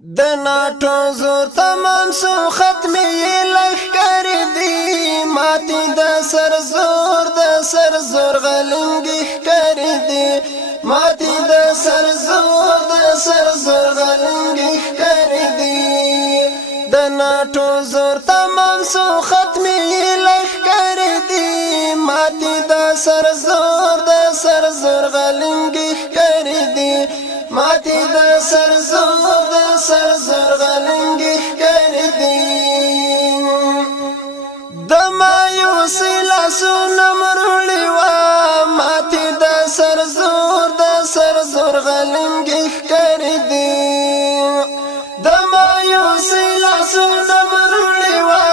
د ناټو زور تمام سو ختمي لښکر دی ماتي د سر زور غلنګي ښکر دی ماتي د سر زور غلنګي ښکر دی د ناټو زور تمام سو ختمي لښکر دی ماتي د سر زور غلنګي ښکر دی ماتي د سر زور غلنګي ښکر دی د مایوس لاسونه مروړي وا ماتي د سر زور غلنګي ښکر دی د مایوس لاسونه مروړي وا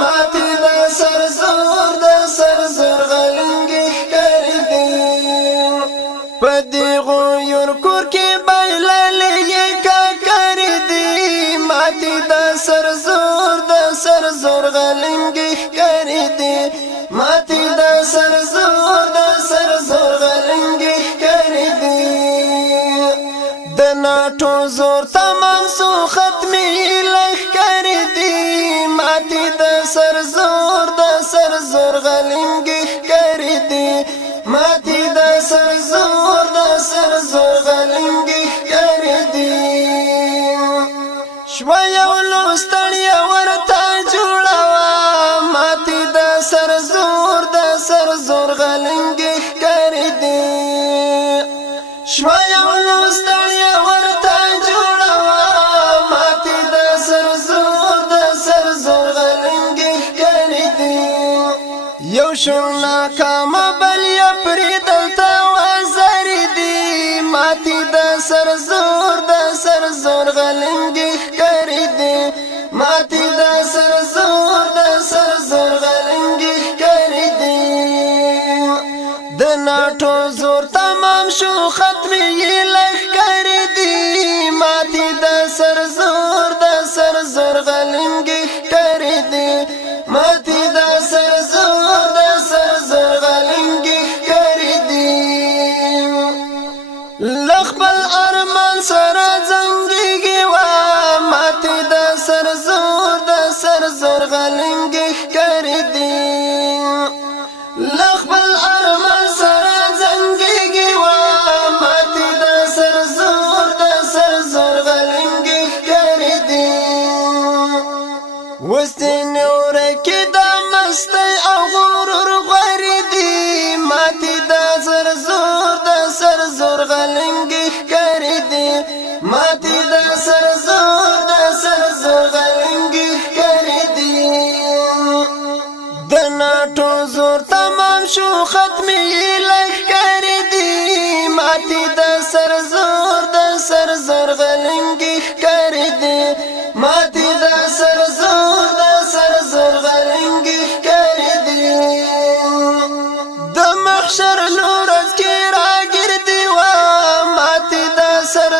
ماتي د سر زور غلنګي ښکر دی پدې غویر کور کې بایللې کاکر دی ماتي د سر زور غلنګي ښکر دی ماتي د سر زور غلنګي ښکر دی د ناټو زور تمام سو ختمي لښکر دی ماتي د سر زور غلنګي ښکر دی ماتي د سر زور غلنګي ښکر دی شوه یو لوستړیا ورته جوړوه ماتي د سر زور غلنګي ښکر دی شوه یو لوستړیا ورته جوړوه ماتي د سر زور غلنګي ښکر دی یو شو ناکامه بل یا پرېدلته وزر دی ماتي د سر زور غلنګي ښکر دی ماتي د سر زور غلنګي ښکر دی د ناټو زور تمام شو ختمي لښکر دی ماتي د سر زور غلنګي ښکر دی ماتي د سر زور غلنګي ښکر دی لخبل ارمان سره زنګيږي وا ماتي د سر زور غلنګي ښکر دی لخبل ارمان سره زنګيږي وا ماتي د سر زور غلنګي ښکر دی وستین ورکه د مستی او غرور غوري دی ماتي د سر زور غلنګي ښکر دی ماتي د سر زور غلنګي ښکر دی د ناټو زور تمام شو ختمي لښکر دی ماتي د سر زور غلنګي ښکر دی ماتي د سر زور غلنګي ښکر دی د محشر لورز کې راګردي وا ماتي د سر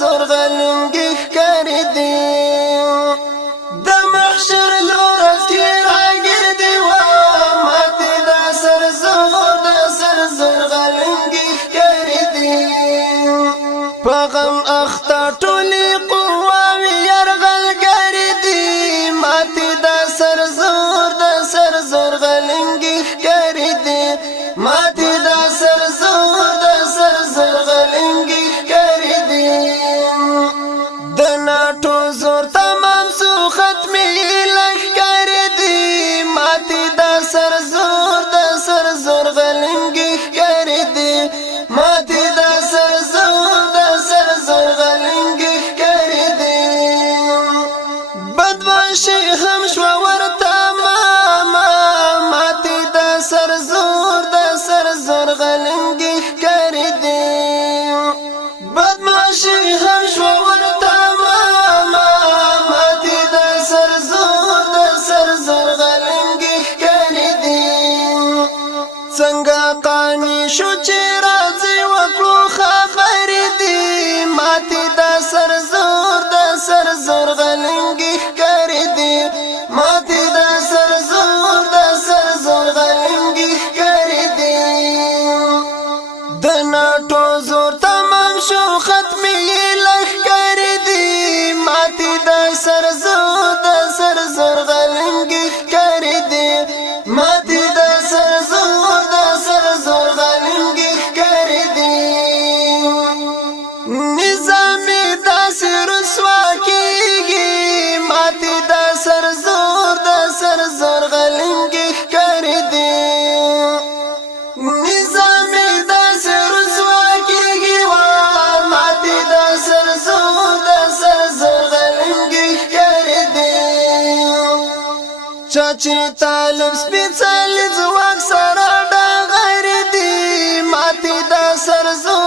زور غلنګي ښکر دی د محشر لورز کې راګردي وا ماتي د سر چاچی طالب سپیڅلی ځواک سره ډغر دی ماتې د سر زور